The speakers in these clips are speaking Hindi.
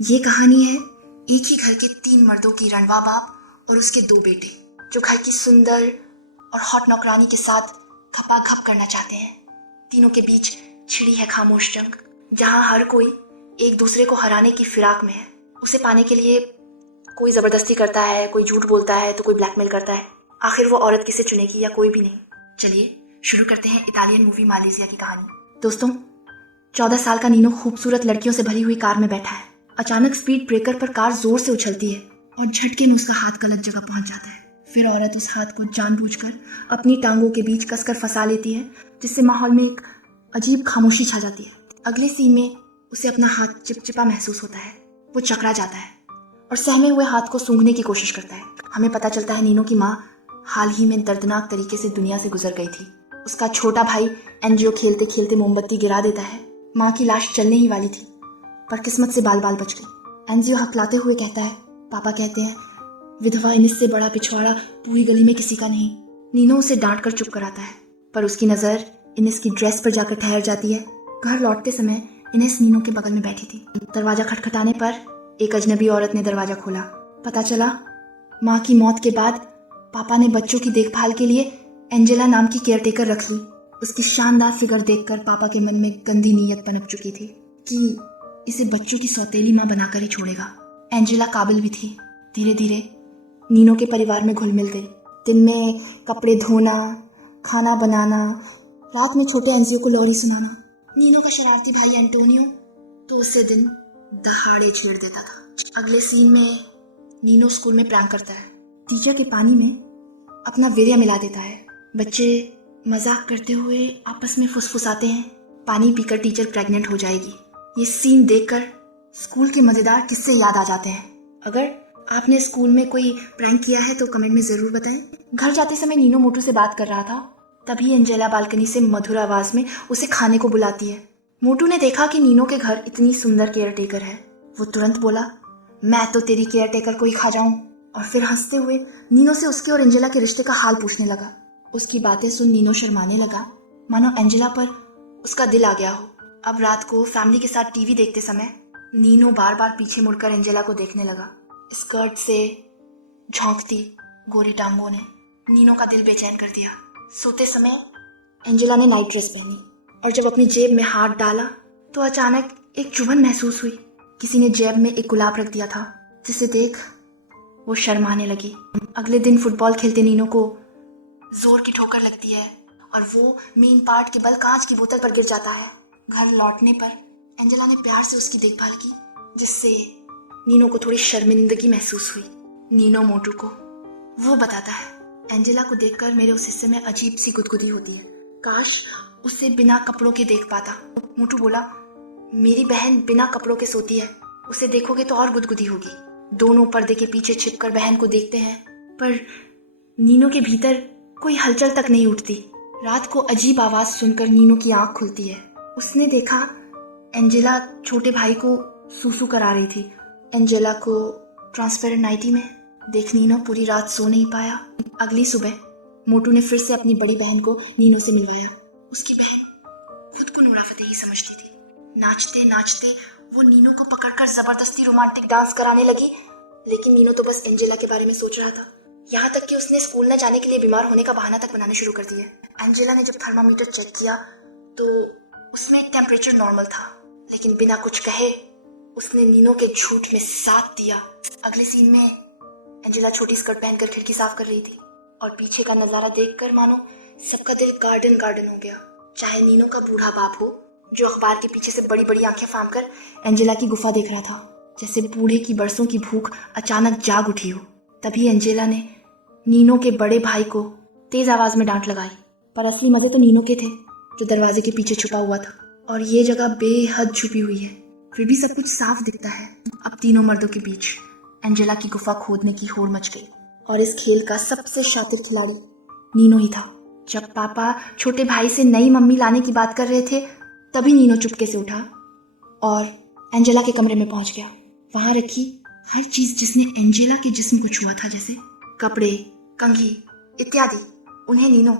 ये कहानी है एक ही घर के 3 मर्दों की रणवा बाप और उसके 2 बेटे जो घर की सुंदर और हॉट नौकरानी के साथ खपाखप करना चाहते हैं। तीनों के बीच छिड़ी है खामोश जंग, जहां हर कोई एक दूसरे को हराने की फिराक में है। उसे पाने के लिए कोई ज़बरदस्ती करता है, कोई झूठ बोलता है तो कोई ब्लैकमेल करता है। आखिर वो औरत किसे चुनेगी या कोई भी नहीं। चलिए शुरू करते हैं इटालियन मूवी मालेशिया की कहानी। दोस्तों, 14 साल का नीनो खूबसूरत लड़कियों से भरी हुई कार में बैठा है। अचानक स्पीड ब्रेकर पर कार जोर से उछलती है और झटके में उसका हाथ गलत जगह पहुंच जाता है। फिर औरत उस हाथ को जानबूझकर अपनी टांगों के बीच कसकर फंसा लेती है, जिससे माहौल में एक अजीब खामोशी छा जाती है। अगले सीन में उसे अपना हाथ चिपचिपा महसूस होता है। वो चकरा जाता है और सहमे हुए हाथ को सूंघने की कोशिश करता है। हमें पता चलता है नीनो की माँ हाल ही में दर्दनाक तरीके से दुनिया से गुजर गई थी। उसका छोटा भाई एनजियो खेलते खेलते मोमबत्ती गिरा देता है। माँ की लाश चलने ही वाली थी, पर किस्मत से बाल बाल बच गई। एनजियो हकलाते हुए कहता है, पापा कहते हैं विधवा इनिस से बड़ा पिछवाड़ा पूरी गली में किसी का नहीं। नीनो उसे डांट कर चुप कराता है, पर उसकी नज़र इनिस की ड्रेस पर जाकर ठहर जाती है। घर लौटते समय इनिस नीनो के बगल में बैठी थी। दरवाजा खटखटाने पर एक अजनबी औरत ने दरवाजा खोला। पता चला माँ की मौत के बाद पापा ने बच्चों की देखभाल के लिए एंजेला नाम की केयरटेकर रख ली। उसकी शानदार फिगर देखकर पापा के मन में गंदी नीयत पनप चुकी थी कि इसे बच्चों की सौतेली माँ बनाकर ही छोड़ेगा। एंजेला काबिल भी थी। धीरे धीरे नीनो के परिवार में घुल मिल गई। दिन में कपड़े धोना, खाना बनाना, रात में छोटे एंजियो को लोरी सुनाना। नीनो का शरारती भाई एंटोनियो तो उसे दिन दहाड़े छेड़ देता था। अगले सीन में नीनो स्कूल में प्रैंक करता है। टीचर के पानी में अपना वीर्य मिला देता है। बच्चे मजाक करते हुए आपस में फुसफुसाते हैं, पानी पीकर टीचर प्रेग्नेंट हो जाएगी। ये सीन देखकर स्कूल के मजेदार किस्से याद आ जाते हैं। अगर आपने स्कूल में कोई प्रैंक किया है तो कमेंट में जरूर बताएं। घर जाते समय नीनो मोटू से बात कर रहा था, तभी एंजेला बालकनी से मधुर आवाज में उसे खाने को बुलाती है। मोटू ने देखा कि नीनो के घर इतनी सुंदर केयरटेकर है। वो तुरंत बोला, मैं तो तेरी केयरटेकर को ही खा जाऊं। और फिर हंसते हुए नीनो से उसके और एंजेला के रिश्ते का हाल पूछने लगा। उसकी बातें सुन नीनो शर्माने लगा, मानो एंजेला पर उसका दिल आ गया हो। अब रात को फैमिली के साथ टीवी देखते समय नीनो बार बार पीछे मुड़कर एंजेला को देखने लगा। स्कर्ट से झोंकती गोरी टांगों ने नीनो का दिल बेचैन कर दिया। सोते समय एंजेला ने नाइट ड्रेस पहनी और जब अपनी जेब में हाथ डाला तो अचानक एक चुभन महसूस हुई। किसी ने जेब में एक गुलाब रख दिया था, जिसे देख वो शर्माने लगी। अगले दिन फुटबॉल खेलते नीनो को जोर की ठोकर लगती है और वो मेन पार्ट के बल कांच की बोतल पर गिर जाता है। घर लौटने पर एंजेला ने प्यार से उसकी देखभाल की, जिससे नीनो को थोड़ी शर्मिंदगी महसूस हुई। नीनो मोटू को वो बताता है, एंजेला को देखकर मेरे उस हिस्से में अजीब सी गुदगुदी होती है। काश उसे बिना कपड़ों के देख पाता। मोटू बोला, मेरी बहन बिना कपड़ों के सोती है, उसे देखोगे तो और गुदगुदी होगी। दोनों पर्दे के पीछे छिपकर बहन को देखते हैं, पर नीनो के भीतर कोई हलचल तक नहीं उठती। रात को अजीब आवाज सुनकर नीनो की आंख खुलती है। उसने देखा एंजेला छोटे भाई को सूसू करा रही थी। एंजेला को ट्रांसपेरेंट नाइटी में देख नीनो पूरी रात सो नहीं पाया। अगली सुबह मोटू ने फिर से अपनी बड़ी बहन को नीनो से मिलवाया। उसकी बहन खुद को नूरा फतेही समझती थी। नाचते नाचते वो नीनो को पकड़कर जबरदस्ती रोमांटिक डांस कराने लगी, लेकिन नीनो तो बस एंजेला के बारे में सोच रहा था। यहाँ तक कि उसने स्कूल न जाने के लिए बीमार होने का बहाना तक बनाने शुरू कर दिया। एंजेला ने जब थर्मामीटर चेक किया तो उसमें टेम्परेचर नॉर्मल था, लेकिन बिना कुछ कहे उसने नीनो के झूठ में साथ दिया। अगले सीन में एंजेला छोटी स्कर्ट पहनकर खिड़की साफ कर रही थी और पीछे का नजारा देखकर मानो सबका दिल गार्डन गार्डन हो गया। चाहे नीनो का बूढ़ा बाप हो, जो अखबार के पीछे से बड़ी बड़ी आंखें फाड़ कर एंजेला की गुफा देख रहा था, जैसे बूढ़े की बरसों की भूख अचानक जाग उठी हो। तभी एंजेला ने नीनो के बड़े भाई को तेज आवाज में डांट लगाई, पर असली मजे तो नीनो के थे, जो दरवाजे के पीछे छुपा हुआ था। और ये जगह बेहद छुपी हुई है, फिर भी सब कुछ साफ दिखता है। अब तीनों मर्दों के बीच एंजेला की गुफा खोदने की होड़ मच गई और इस खेल का सबसे शातिर खिलाड़ी नीनो ही था। जब पापा छोटे भाई से नई मम्मी लाने की बात कर रहे थे, तभी नीनो चुपके से उठा और एंजेला के कमरे में पहुंच गया। वहां रखी हर चीज जिसने एंजेला के जिस्म को छुआ था, जैसे कपड़े, कंघी इत्यादि, उन्हें नीनो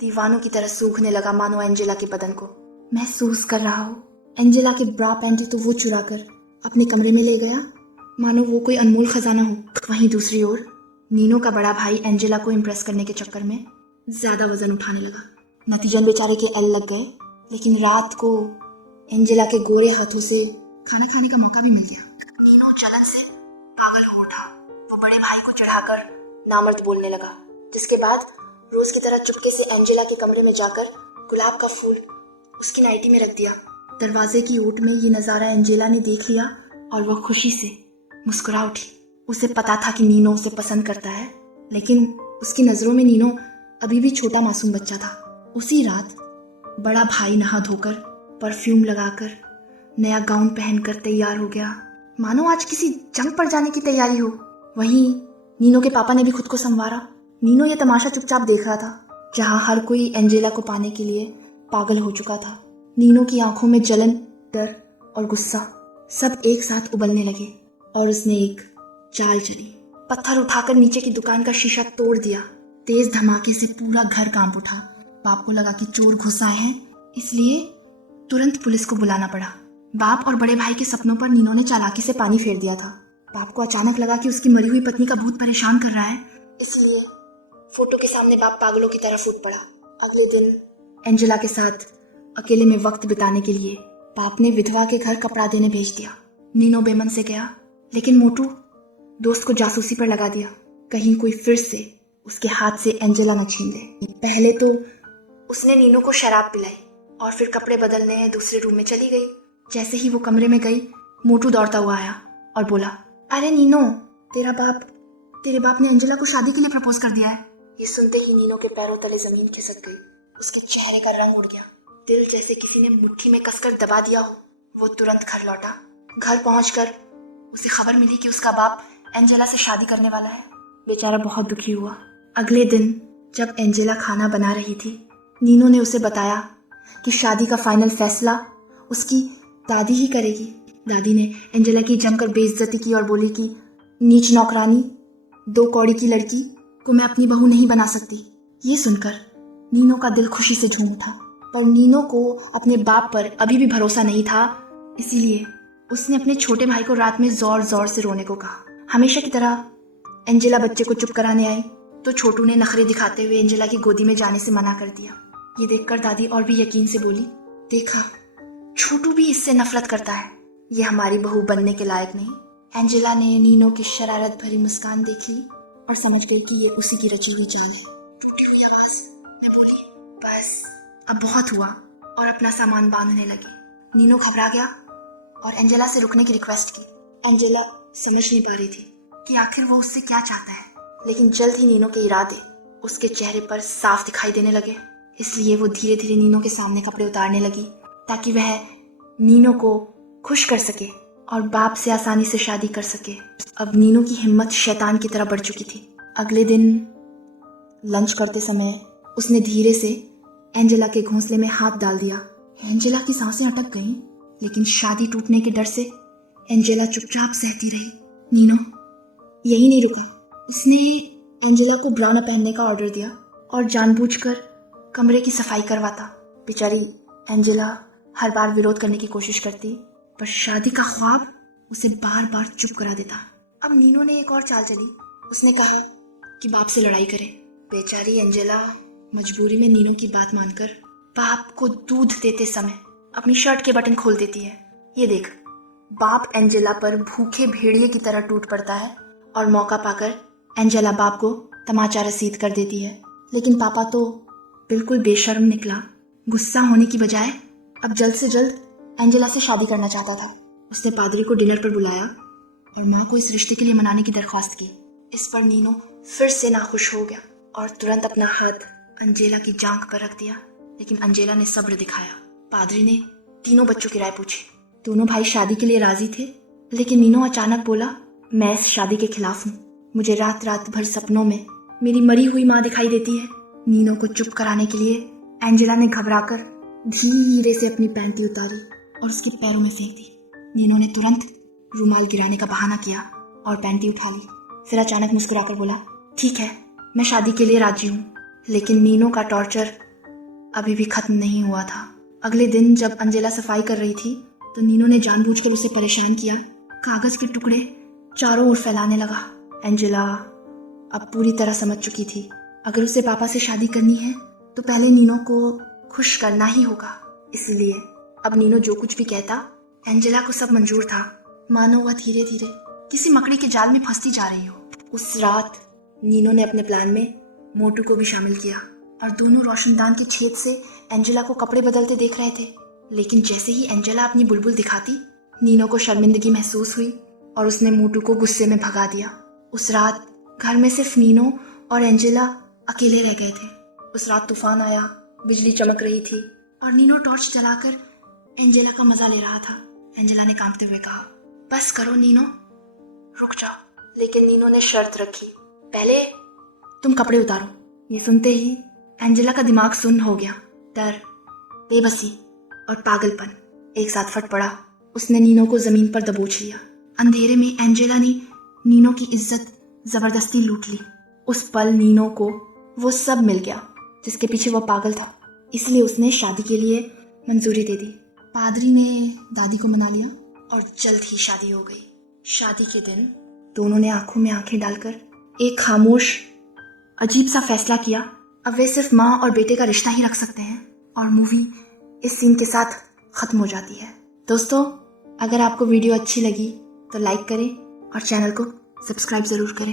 दीवानों की तरह सूंघने लगा, मानो एंजेला के बदन को महसूस कर रहा हो। एंजेला के ब्रा पैंटी तो वो चुरा कर अपने कमरे में ले गया, मानो वो कोई अनमोल खजाना हो। वहीं दूसरी ओर नीनो का बड़ा भाई एंजेला को इम्प्रेस करने के चक्कर में ज्यादा वजन उठाने लगा। नतीजन बेचारे के एल लग गए, लेकिन रात को एंजेला के गोरे हाथों से खाना खाने का मौका भी मिल गया। नीनो जलन से पागल हो उठा। वो बड़े भाई को चढ़ाकर नामर्द बोलने लगा, जिसके बाद रोज की तरह चुपके से एंजेला के कमरे में जाकर गुलाब का फूल उसकी नाइटी में रख दिया। दरवाजे की ओट में ये नज़ारा एंजेला ने देख लिया और वह खुशी से मुस्कुरा उठी। उसे पता था कि नीनो उसे पसंद करता है, लेकिन उसकी नज़रों में नीनो अभी भी छोटा मासूम बच्चा था। उसी रात बड़ा भाई नहा धोकर, परफ्यूम लगाकर, नया गाउन पहनकर तैयार हो गया, मानो आज किसी जंग पर जाने की तैयारी हो। वहीं नीनो के पापा ने भी खुद को संवारा। नीनो ये तमाशा चुपचाप देख रहा था, जहाँ हर कोई एंजेला को पाने के लिए पागल हो चुका था। नीनो की आंखों में जलन, डर और गुस्सा सब एक साथ उबलने लगे और उसने एक चाल चली। पत्थर उठाकर नीचे की दुकान का शीशा तोड़ दिया। तेज धमाके से पूरा घर कांप उठा। बाप को लगा कि चोर घुस आए हैं, इसलिए तुरंत पुलिस को बुलाना पड़ा। बाप और बड़े भाई के सपनों पर नीनो ने चालाकी से पानी फेर दिया था। बाप को अचानक लगा कि उसकी मरी हुई पत्नी का भूत परेशान कर रहा है, इसलिए फोटो के सामने बाप पागलों की तरह फूट पड़ा। अगले दिन एंजेला के साथ अकेले में वक्त बिताने के लिए बाप ने विधवा के घर कपड़ा देने भेज दिया। नीनो बेमन से गया, लेकिन मोटू दोस्त को जासूसी पर लगा दिया, कहीं कोई फिर से उसके हाथ से एंजेला न छीन ले। पहले तो उसने नीनो को शराब पिलाई और फिर कपड़े बदलने दूसरे रूम में चली गई। जैसे ही वो कमरे में गई, मोटू दौड़ता हुआ आया और बोला, अरे नीनो, तेरे बाप ने एंजेला को शादी के लिए प्रपोज कर दिया है। ये सुनते ही नीनो के पैरों तले जमीन खिसक गई। उसके चेहरे का रंग उड़ गया, दिल जैसे किसी ने मुट्ठी में कसकर दबा दिया हो। वो तुरंत घर लौटा। घर पहुंचकर उसे खबर मिली कि उसका बाप एंजेला से शादी करने वाला है। बेचारा बहुत दुखी हुआ। अगले दिन जब एंजेला खाना बना रही थी, नीनो ने उसे बताया कि शादी का फाइनल फैसला उसकी दादी ही करेगी। दादी ने एंजेला की जमकर बेइज्जती की और बोली कि नीच नौकरानी, 2 कौड़ी की लड़की को मैं अपनी बहू नहीं बना सकती। ये सुनकर नीनो का दिल खुशी से झूम उठा, पर नीनो को अपने बाप पर अभी भी भरोसा नहीं था, इसीलिए उसने अपने छोटे भाई को रात में जोर जोर से रोने को कहा। हमेशा की तरह एंजेला बच्चे को चुप कराने आई तो छोटू ने नखरे दिखाते हुए एंजेला की गोदी में जाने से मना कर दिया। ये देखकर दादी और भी यकीन से बोली, देखा, छोटू भी इससे नफरत करता है, ये हमारी बहू बनने के लायक नहीं। एंजेला ने नीनो की शरारत भरी मुस्कान देख ली और समझ गई कि ये उसी की रची हुई चाल है। टूटी हुई आवाज में बोली, बस अब बहुत हुआ, और अपना सामान बांधने लगी। नीनो घबरा गया और एंजेला से रुकने की रिक्वेस्ट की। एंजेला समझ नहीं पा रही थी कि आखिर वो उससे क्या चाहता है, लेकिन जल्द ही नीनो के इरादे उसके चेहरे पर साफ दिखाई देने लगे। इसलिए वो धीरे धीरे नीनो के सामने कपड़े उतारने लगी ताकि वह नीनो को खुश कर सके और बाप से आसानी से शादी कर सके। अब नीनो की हिम्मत शैतान की तरह बढ़ चुकी थी। अगले दिन लंच करते समय उसने धीरे से एंजेला के घोंसले में हाथ डाल दिया। एंजेला की सांसें अटक गईं, लेकिन शादी टूटने के डर से एंजेला चुपचाप सहती रही। नीनो यही नहीं रुका। इसने एंजेला को ब्रा पहनने का ऑर्डर दिया और जानबूझकर कमरे की सफाई करवाता। बेचारी एंजेला हर बार विरोध करने की कोशिश करती, पर शादी का ख्वाब उसे बार बार चुप करा देता। अब नीनो ने एक और चाल चली। उसने कहा कि बाप से लड़ाई करे। बेचारी एंजेला मजबूरी में नीनो की बात मानकर बाप को दूध देते समय अपनी शर्ट के बटन खोल देती है। ये देख, बाप एंजेला पर भूखे भेड़िए की तरह टूट पड़ता है और मौका पाकर एंजेला बाप को तमाचा रसीद कर देती है। लेकिन पापा तो बिल्कुल बेशर्म निकला। गुस्सा होने की बजाय अब जल्द से जल्द एंजेला से शादी करना चाहता था। उसने पादरी को डिनर पर बुलाया और माँ को इस रिश्ते के लिए मनाने की दरख्वास्त की। इस पर नीनो फिर से नाखुश हो गया और तुरंत अपना हाथ एंजेला की जांघ पर रख दिया, लेकिन एंजेला ने सब्र दिखाया। पादरी ने तीनों बच्चों की राय पूछी। दोनों भाई शादी के लिए राजी थे, लेकिन नीनो अचानक बोला, मैं इस शादी के खिलाफ हूँ। मुझे रात रात भर सपनों में मेरी मरी हुई माँ दिखाई देती है। नीनो को चुप कराने के लिए एंजेला ने घबराकर धीरे से अपनी पैंटी उतारी और उसके पैरों में फेंक दी। नीनो ने तुरंत रुमाल गिराने का बहाना किया और पैंटी उठा ली। फिर अचानक मुस्कुराकर बोला, ठीक है, मैं शादी के लिए राजी हूँ। लेकिन नीनो का टॉर्चर अभी भी खत्म नहीं हुआ था। अगले दिन जब एंजेला सफाई कर रही थी तो नीनो ने जानबूझकर उसे परेशान किया। कागज के टुकड़े चारों ओर फैलाने लगा। एंजेला अब पूरी तरह समझ चुकी थी, अगर उसे पापा से शादी करनी है तो पहले नीनो को खुश करना ही होगा। इसलिए अब नीनो जो कुछ भी कहता, एंजेला को सब मंजूर था, मानो वह धीरे धीरे किसी मकड़ी के जाल में फंसती जा रही हो। उस रात नीनो ने अपने प्लान में मोटू को भी शामिल किया और दोनों रोशनदान के छेद से एंजेला को कपड़े बदलते देख रहे थे। लेकिन जैसे ही एंजेला अपनी बुलबुल दिखाती, नीनो को शर्मिंदगी महसूस हुई और उसने मोटू को गुस्से में भगा दिया। उस रात घर में सिर्फ नीनो और एंजेला अकेले रह गए थे। उस रात तूफान आया, बिजली चमक रही थी और नीनो टॉर्च जलाकर एंजेला का मजा ले रहा था। एंजेला ने कांपते हुए कहा, बस करो नीनो, रुक जाओ। लेकिन नीनो ने शर्त रखी, पहले तुम कपड़े उतारो। ये सुनते ही एंजेला का दिमाग सुन्न हो गया। डर, बेबसी और पागलपन एक साथ फट पड़ा। उसने नीनो को जमीन पर दबोच लिया। अंधेरे में एंजेला ने नीनो की इज्जत जबरदस्ती लूट ली। उस पल नीनो को वो सब मिल गया जिसके पीछे वो पागल था। इसलिए उसने शादी के लिए मंजूरी दे दी। पादरी ने दादी को मना लिया और जल्द ही शादी हो गई। शादी के दिन दोनों ने आंखों में आंखें डालकर एक खामोश अजीब सा फैसला किया, अब वे सिर्फ माँ और बेटे का रिश्ता ही रख सकते हैं। और मूवी इस सीन के साथ खत्म हो जाती है। दोस्तों, अगर आपको वीडियो अच्छी लगी तो लाइक करें और चैनल को सब्सक्राइब ज़रूर करें।